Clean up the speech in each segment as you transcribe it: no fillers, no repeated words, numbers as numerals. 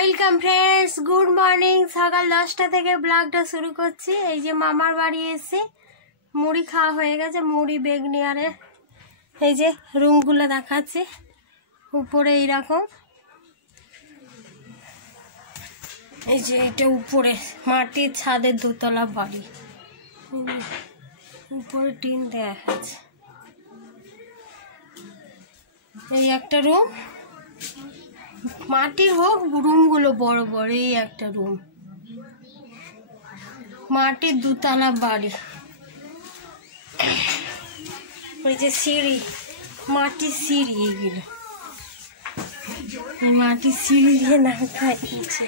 Welcome friends, good morning. সকাল 10টা থেকে ব্লগটা শুরু করছি। এই যে মামার বাড়ি এসে মুড়ি খাওয়া হয়ে গেছে, মুড়ি বেগনি। আরে এই যে রুমগুলো দেখাচ্ছি, উপরে এইরকম। এই যে এটা উপরে মাটির ছাদের দোতলা বাড়ি, উপরে টিন দেয়া আছে। এই একটা রুম, মাটির হোক, রুমগুলো বড় বড়। এই একটা রুম, মাটির দুতলা বাড়ি। ওই যে সিঁড়ি, মাটির সিঁড়ি। এইগুলো মাটির সিঁড়ি দিয়ে না খাইছে।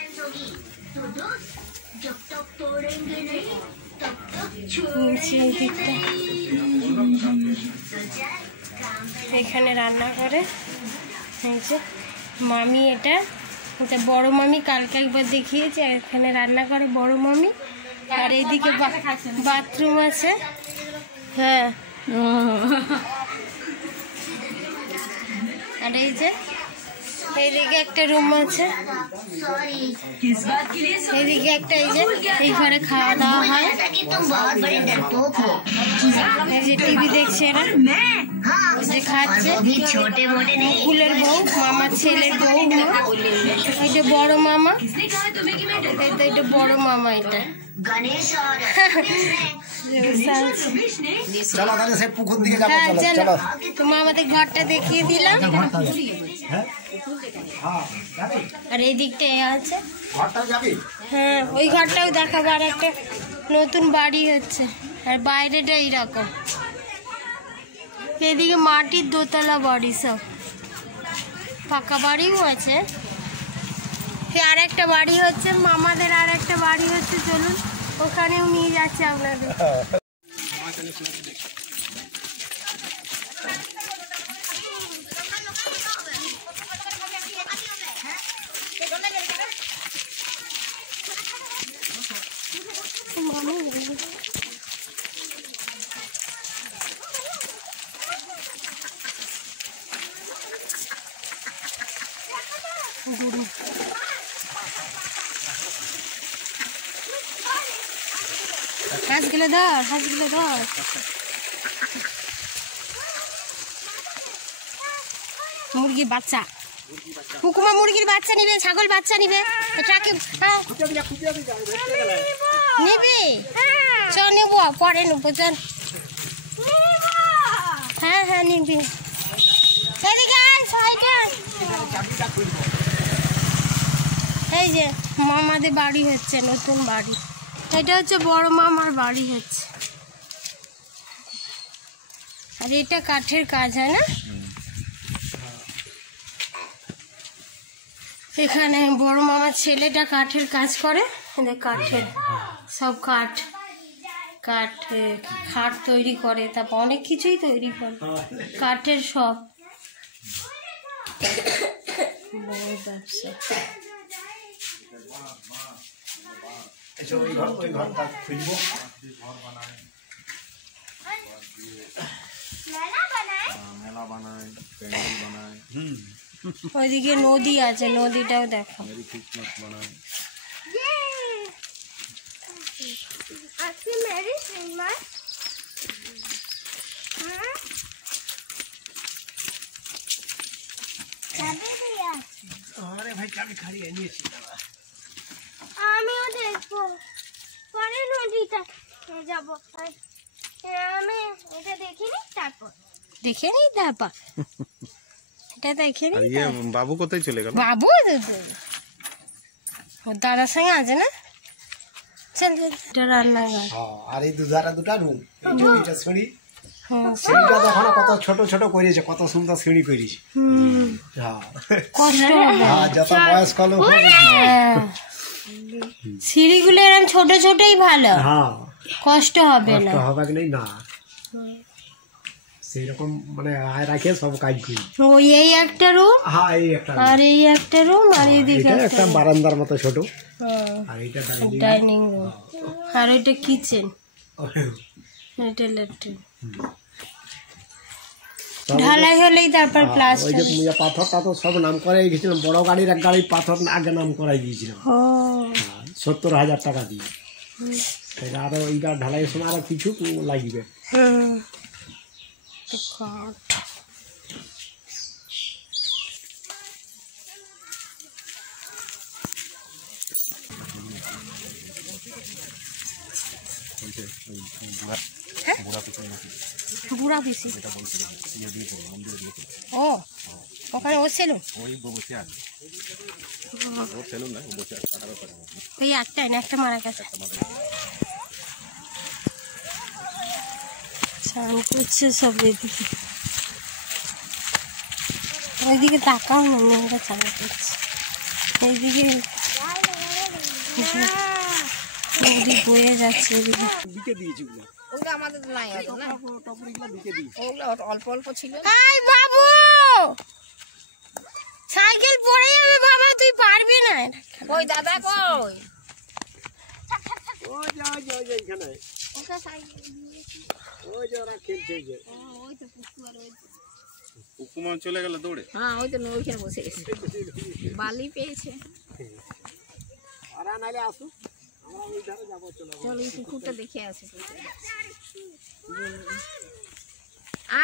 এখানে রান্না করে এই যে মামি। এটা বড় মামি, কালকে একবার দেখিয়েছে। এখানে রান্না করে বড় মামি। আর এইদিকে বাথরুম আছে। হ্যাঁ, আর এই যে এইদিকে একটা রুম আছে, এইদিকে একটা। এই যে এই ঘরে খাওয়া দাওয়া হয়। এই যে টিভি দেখছে এরা, যে খাচ্ছে। ফুলের বউ, মামার ছেলের বউ। এটা বড় মামা, এটা বড় মামা। এটা আমাদের ঘরটা দেখিয়ে দিলাম। আর এই দিকটা আছে। হ্যাঁ, ওই ঘরটাও দেখাবো। আর একটা নতুন বাড়ি হচ্ছে, আর বাইরেটা এইরকম। এদিকে মাটির দোতলা বাড়ি, সব পাকা বাড়িও আছে। আর একটা বাড়ি হচ্ছে মামাদের, আর একটা বাড়ি হচ্ছে। চলুন ওখানেও নিয়ে যাচ্ছে আপনাদের। হাঁসগুলো ধর, হাঁসগুলো ধর। মুরগির বাচ্চা, হুকুমা মুরগির বাচ্চা নিবে, ছাগল বাচ্চা নিবে। নিবি? চ নেবো, পরে নেবো। চল। হ্যাঁ হ্যাঁ নিবি। এই যে মামাদের বাড়ি হচ্ছে, নতুন বাড়ি। এটা হচ্ছে বড় মামার বাড়ি হচ্ছে। আর এটা কাঠের কাজ হয় না? এখানে বড় মামার ছেলেটা কাঠের কাজ করে। কাঠের সব কাঠ খাট তৈরি করে, তারপর অনেক কিছুই তৈরি করে কাঠের, সব বড় ব্যবসা। ওইদিকে নদী আছে, নদীটাও দেখো। আমিও দেখবো পরে নদীটা যাবো। আমি এটা দেখিনি, তারপর দেখে নি, তারপর এটা দেখে নি। বাবু কোথায় চলে গেল? বাবু ওর দাদার সঙ্গে আছে না? চল, এটা রান্নাঘর। আর এই দুটা রুম, এটা সিঁড়ি। সিঁড়িটা দেখো না কত ছোট ছোট করেছে, কত সুন্দর সিঁড়ি করেছে। কষ্ট যত বয়স্ক লোক সিঁড়িগুলো এরকম ছোট ছোটই ভালো। কষ্ট হবে না, না সেইরকম মানে আয় রাখে সব কাজ করি। ওই এই একটা রুম, আর এই একটা রুম, আর এইদিকে একটা বারান্দার মতো ছোট। আর এইটা ডাইনিং রুম, আর ওইটা কিচেন, এটা ল্যাট্রিন। ঢালাই হলেই তারপর ওই যে প্লাস্টার। পাথরটা তো সব নাম করাই গেছিলাম, বড় গাড়ির এক গাড়ি পাথর আগে নাম করাই দিয়েছিলাম ও 70,000 টাকা দিয়ে। তাহলে আরো এইটা ঢালাইয়ের সময় আরো কিছু লাগবে। হুম বুড়া বেশি ও ওখানে ও ছিল ওই একটাই না, একটা মারা গেছে। স্নান করছে সব এদিকে, ওইদিকে তাকাও না, মেয়েরা চান করছে এইদিকে, নদী বয়ে যাচ্ছে এদিকে। দিকে দিয়েছি ওগুলো, ওগুলো আমাদের নাই অত না, টপরিগুলো দিকে দিয়েছি। ওগুলো অল্প অল্প ছিল। এই বাবু সাইকেল পড়ে যাবে বাবা, তুই পারবি না। ওই দাদা কই? ওই যে ওই যে ওই যে এইখানে, ওকে সাইকেল ওই যে ওরা খেলছে, ওই যে ওই তো পুকু আর ওই হুকুমান চলে গেল দৌড়ে। হ্যাঁ ওই তো ওইখানে বসে গেছে, বালি পেয়েছে। ওরা নাইলে আসুক, আমরা ওই ধারে যাবো। চলো চল এই পুকুরটা দেখে আসি।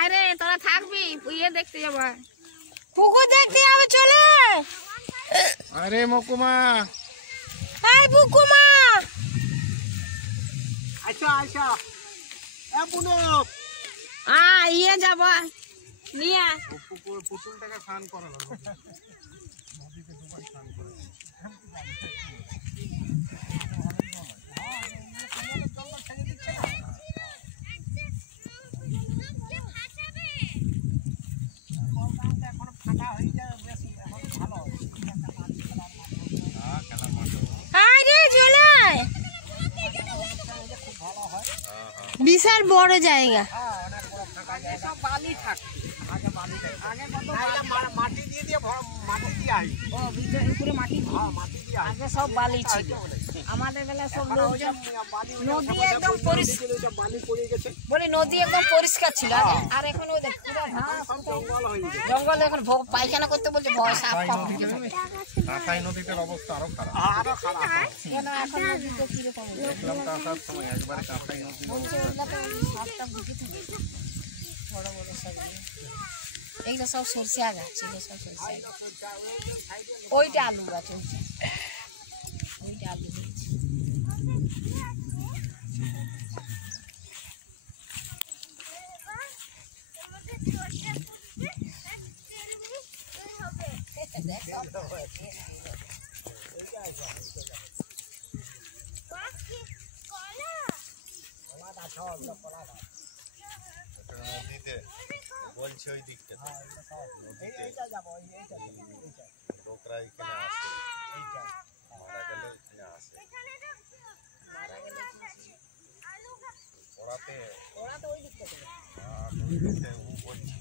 আরে তোরা থাকবি, ইয়ে দেখতে যাবা। পুকুর দেখতে যাবে, চলে। আরে মকুমা, এই বুকুমা আচ্ছা আচ্ছা এ পুনো ইয়ে যাবা নিয়ে পুতুলটাকে স্নান করালো। আরে চলে, বিশাল বড় জায়গা। সব বালি থাক। মাটি দিয়ে দিয়ে মাটি দিয়ে আই, ও ভিতরে পুরো মাটি মাটি দিয়ে আই। আগে সব বালি ছিল, আমাদের বেলা সব লোকজন নদী একদম পরিষ্কার, বালি পড়ে গেছে, বলে নদী একদম পরিষ্কার ছিল আগে। আর এখন ওই দেখ পুরো ঘাস জঙ্গল হয়ে গেছে। জঙ্গল, এখন পায়খানা করতে বলছে ভয়, সাপ পাপ ঢুকে থাকে। কাঁসাই নদীটার অবস্থা আরো খারাপ। আরো খারাপ। কেন এখন নদীতে কিরকম দেখলাম তো আসার সময় একবারে কাঁসাই নদী। বলছে, ওগুলাতে সাপ টাপ ঢুকে থাকে, বড় বড় সব। এইগুলো সব সরষে গাছ ছিল, সব সরষে গাছ। ওইটা আলু গাছ, ওইটা আলু গাছ। নদীতে বলছে ওই দিকটা লোকরা এখানে আসে, মারা গেলে এখানে আসে। ওরাতে ও বলছে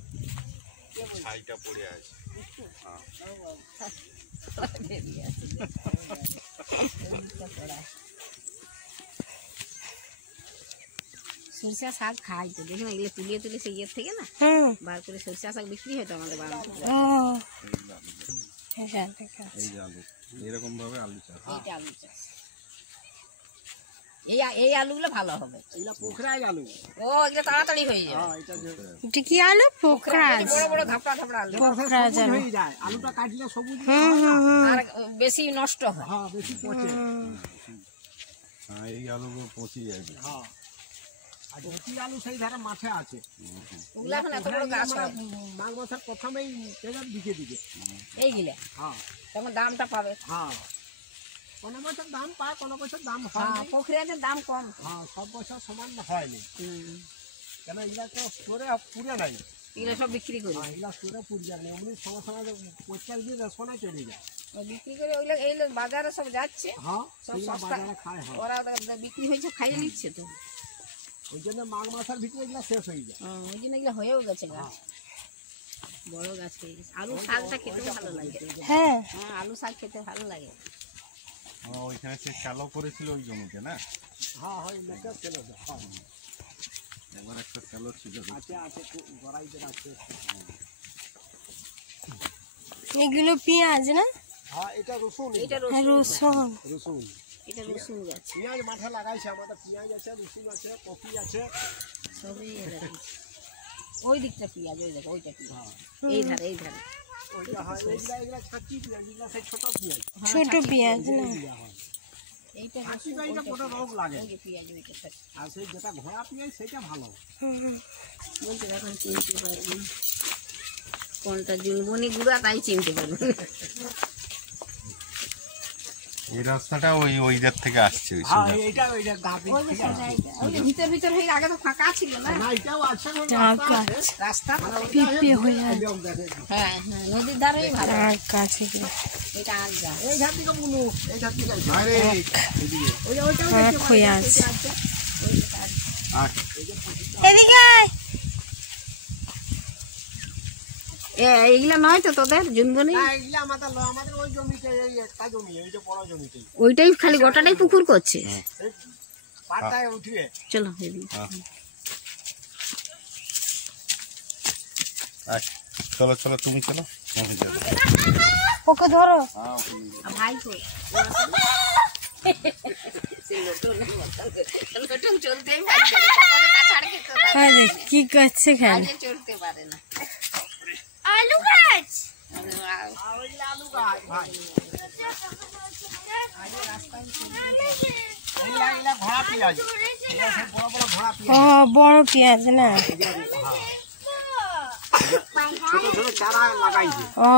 ছাইটা পড়ে আছে। সরষা শাক খাই তো, দেখি না এগুলো তুলিয়ে তুলে সেই ইয়ের থেকে না বার করে সরষা শাক বিক্রি হয় তো আমাদের বাড়িতে। এই যে আলু, এরকম ভাবে আলু চাষ। এইটা আলু চাষ, এই আলুগুলো ভালো হবে। এগুলা পোখরাই আলু। ও এগুলো তাড়াতাড়ি হয়ে যাবে। এটা যে এটা কি আলু? পোখরাজ। বড় বড় ধাপড়া ধাপড়া আলু, পোখরাজ আলু। হয়ে যায়, আলুটা কাটলে সবুজ আর বেশি নষ্ট হয়। হ্যাঁ বেশি পচে। হ্যাঁ এই আলুগুলো পচে যাবে। হ্যাঁ আর জ্যোতি আলু সেই ধারে মাঠে আছে। ওগুলো এখন এত বড় গাছ হয়। মাঘ মাসের প্রথমেই পেঁয়াজ দিকে দিকে। এইগুলা হ্যাঁ তখন দামটা পাবে। হ্যাঁ কোনো বছর দাম পায়, কোনো বছর দাম হয় হ্যাঁ না। পুকুরের দাম কম। হ্যাঁ সব বছর সমান হয়নি, কেন এগুলা তো স্টোরে পুড়ে নাই। এগুলো সব বিক্রি করি, হ্যাঁ এগুলা স্টোরে পুড়ে যায় না, এমনি সময় সময় 50 দিন রেশনে চলে যায়। ওই বিক্রি করে ওইগুলো এই বাজারে সব যাচ্ছে, হ্যাঁ সব সেগুলা সস্তা। বাজারে খায়। হ্যাঁ ওরা বিক্রি হয়েছে, খাইয়ে নিচ্ছে তো। ওই জন্য মাঘ মাসের ভিতরে এগুলা শেষ হয়ে যায়। ওই জন্য এগুলো হয়েও গেছে গাছ, বড় গাছ হয়ে গেছে। আলু শাকটা খেতে ভালো লাগে। হ্যাঁ হ্যাঁ আলু শাক খেতে ভালো লাগে। ওইখানে সে চালও করেছিল ওই জমিতে না। হ্যাঁ হয় মেসেজ চলে যায়। হ্যাঁ এবার একটা তেলো ছিল আছে আছে গড়াইতে আছে। এগুলো পেঁয়াজ না? হ্যাঁ এটা রসুন, এটা হ্যাঁ, রসুন। রসুন এটা রসুন গাছ পেঁয়াজ মাঠে লাগাইছে আমাদের, পেঁয়াজ আছে, রসুন আছে, কপি আছে। সবই লাগিয়েছে। ওই দিকটা পেঁয়াজ, ওই দেখো ওইটা পেঁয়াজ, এই ধারে এই ধারে ওইটা হয় এগুলা এগুলা ছাঁচি পেঁয়াজ, এগুলা সেই ছোট পেঁয়াজ। ছোট পেঁয়াজ না? এইটা ছাঁচি পেঁয়াজটা কোনো রোগ লাগে, ওই যে পেঁয়াজ ওইটা থাকে। আর সেই যেটা ঘোড়া পেঁয়াজ সেটা ভালো। হুম। বলতে এখন চিনতে পারবো না কোনটা জুনবনি গুঁড়া, তাই চিনতে পারবো না। এই রাস্তাটা ওইদের থেকে আসছে ওই হ্যাঁ সোজা। এইটা ওইটা গাবি ওই যে সেটা, এইটা। ওই যে ভিতর ভিতর হয়ে আগে তো ফাঁকা ছিল না। না, এটাও আছে কোনো আখ রাস্তা আছে। গাছ, রাস্তা পিঁপড়ে হয়ে আছে। একদম দেখে। হ্যাঁ হ্যাঁ, নদীর ধারেই ভালো। আখ গাছ এগুলো। এটা আগ গাছ। এই ধার থেকে বুনু, এই ধার থেকে আছে। আরে ওইটা ওইটাও আখ দেখতে হয়ে পাচ্ছি, আছে। আছে। আখ এদিকে আয়। এইগুলা নয় তো তোদের জুনবনি? না এগুলা আমাদের ওই জমিতে, এই একটা জমি, এই যে বড় জমিতে ওইটাই খালি গোটাটাই পুকুর করছে। এই পাটায় উঠিয়ে। চলো এদিকে। আখ চলো চলো তুমি চলো আমি যাবো। ওকে ধরো। ভাই কই? লোটন চলতেই পারে না, কখনো কাছাড় খেতে পারে না। আরে কি করছে খালি? আগে চলতে পারে না। আলু গাছ। আর ওইগুলা আলু গাছ ভাই। এগুলা ঘোড়া পেঁয়াজ, এগুলা সব বড় বড় ঘোড়া ও পেঁয়াজ। বড় পেঁয়াজ না? ছোট ছোট চারা লাগাইছে। ও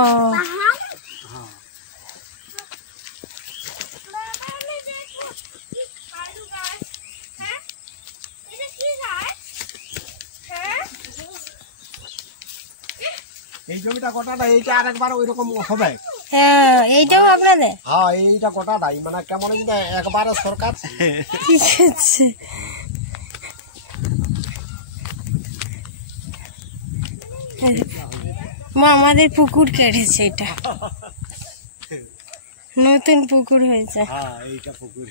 এই জমিটা গোটাটা, এইটা আরেকবার ওইরকম হবে। হ্যাঁ, এইটাও আপনাদের? হ্যাঁ এইটা গোটাটাই, মানে কেমন যেন একবারে সরকার। কি করছে? মা আমাদের পুকুর কেটেছে, এটা নতুন পুকুর হয়েছে। হ্যাঁ এইটা পুকুর।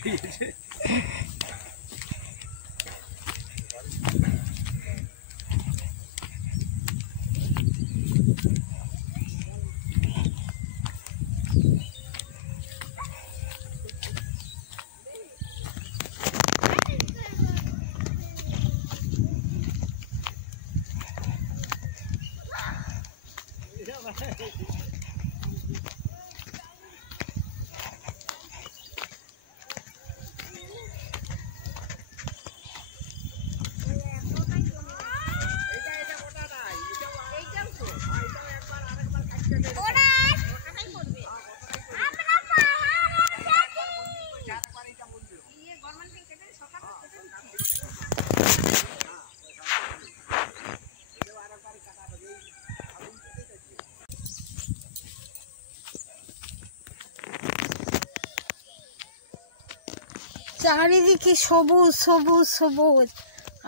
চারিদিকে সবুজ সবুজ সবুজ,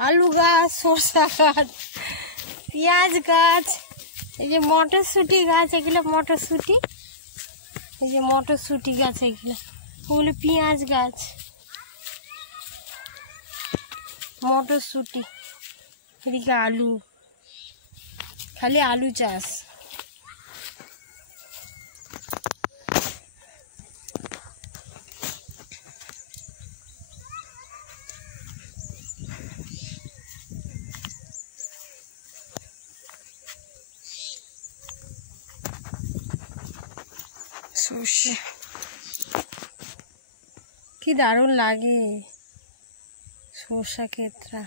আলু গাছ, সরষা গাছ, পেঁয়াজ গাছ, এই যে মটরশুঁটি গাছ, এগুলো মটরশুঁটি, এই যে মটরশুঁটি গাছ, এগুলো ওগুলো পেঁয়াজ গাছ, মটরশুঁটি, এদিকে আলু, খালি আলু চাষ। সর্ষে কি দারুণ লাগে, সর্ষা ক্ষেত্রা।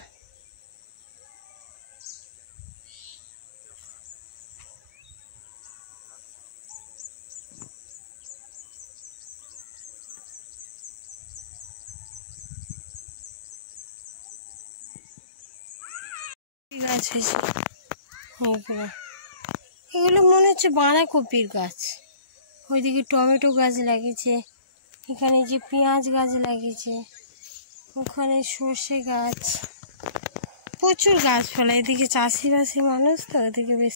গাছ হয়েছে এগুলো, এগুলো মনে হচ্ছে বাঁধাকপির গাছ। ওইদিকে টমেটো গাছ লাগিয়েছে, এখানে যে পেঁয়াজ গাছ লাগিয়েছে, ওখানে সর্ষে গাছ, প্রচুর গাছপালা। এদিকে চাষিবাসী মানুষ তো, ওদিকে বেশ।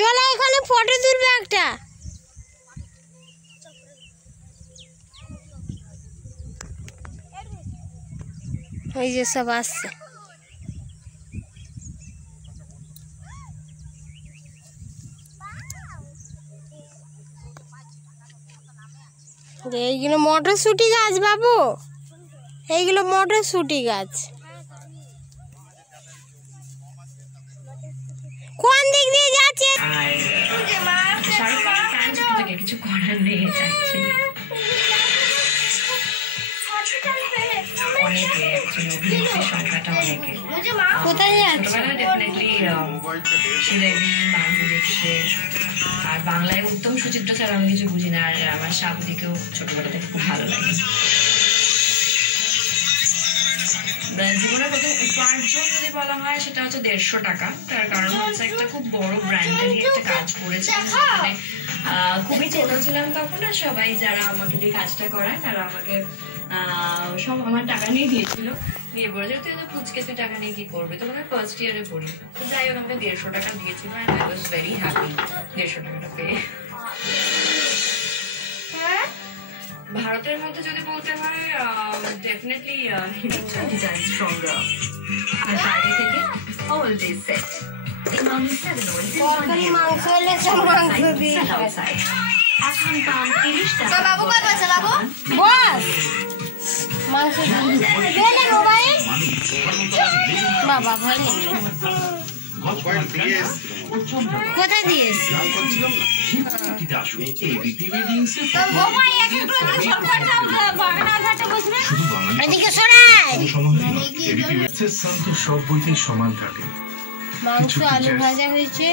চলো এখানে ফটো তুলবে একটা। ওই যে সব আসছে। এইগুলো মটরশুঁটি গাছ বাবু, এইগুলো মটরশুঁটি গাছ। কোন দিক দিয়ে যাচ্ছে? কিছু করার নেই, কোথায় যাচ্ছে? আর বাংলায় উত্তম সুচিত্রা ছাড়া আমি কিছু বুঝি না। আর আমার সাবদিকেও ছোটবেলা থেকে খুব ভালো লাগে। জীবনের প্রথম উপার্জন যদি বলা হয় সেটা হচ্ছে 150 টাকা। তার কারণ হচ্ছে একটা খুব বড় ব্র্যান্ডেরই একটা কাজ করেছিলাম, মানে খুবই ছোট ছিলাম তখন। আর সবাই যারা আমাকে দিয়ে কাজটা করায় তারা আমাকে সব আমার টাকা নিয়ে দিয়েছিল, দিয়ে বলেছে তুই তো পুচকে তুই টাকা নিয়ে কি করবি, তখন আমি ফার্স্ট ইয়ারে পড়ি। তো যাই হোক আমাকে 150 টাকা দিয়েছিল, and I was very happy 150 টাকাটা পেয়ে। ভারতের মধ্যে যদি বলতে হয় ডেফিনেটলি ডিজাইন স্ট্রঙ্গার। আর বাইরে থেকে অলওয়েজ সেট তরকারি মাংস হলে সব মাংস দিয়ে এখন দাম 30 টাকা। বাবু কই বসে বাবু? বস মাংস দিয়ে মোবাইল বাবা ভয় নেই। কোথায় দিয়েছি? সব বইতে সমান থাকে। মাংস আলু ভাজা হয়েছে।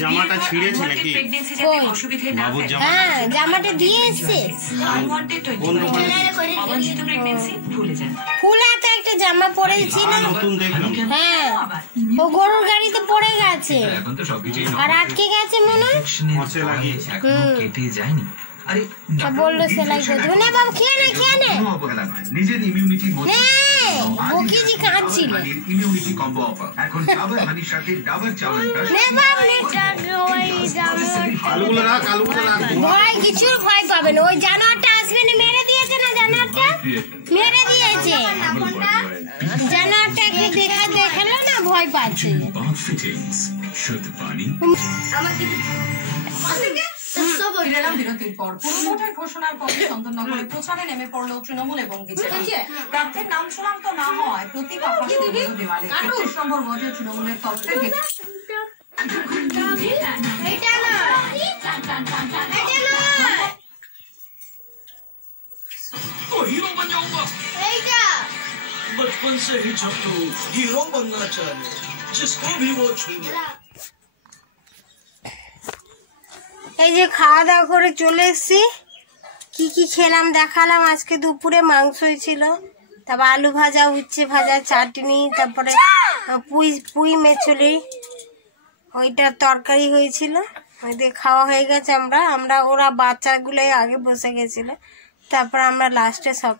জামাটা ছিঁড়েছে নাকি? হ্যাঁ জামাটা দিয়ে এসছে। ফুলাতে একটা জামা পরেছিল, হ্যাঁ ও গরুর গাড়িতে পড়ে গেছে আর আটকে গেছে মনে হয়। বললো সেলাই করতে। না বাবু খেয়ে নে খেয়ে নে। নিজের ইমিউনিটি বকিজি কাঁদছিল। ভয় কিছুর ভয় পাবে না, ওই জানোয়ারটা আসবে না, মেরে দিয়েছে না জানোয়ারটা, মেরে দিয়েছে জানোয়ারটা। একটু দেখালো না, ভয় পাচ্ছে। বিরতির পর পুরভোটের ঘোষণার পর চন্দননগরে প্রচারে নেমে পড়ল তৃণমূল এবং বিজেপি। প্রার্থীর নাম চূড়ান্ত না হওয়ায় প্রতীক আকাশ দেওয়ালে 31 নম্বর ওয়ার্ডে তৃণমূলের তরফে बचपन से ही छट्टू हीरो बनना चाहे, जिसको भी वो छूए। এই যে খাওয়া দাওয়া করে চলে এসছি। কি কি খেলাম দেখালাম। আজকে দুপুরে মাংস হয়েছিল, তারপর আলু ভাজা, উচ্ছে ভাজা, চাটনি, তারপরে পুঁই মেছলি ওইটার তরকারি হয়েছিল। ওই দিয়ে খাওয়া হয়ে গেছে। আমরা ওরা বাচ্চাগুলোই আগে বসে গেছিল, তারপর আমরা লাস্টে সব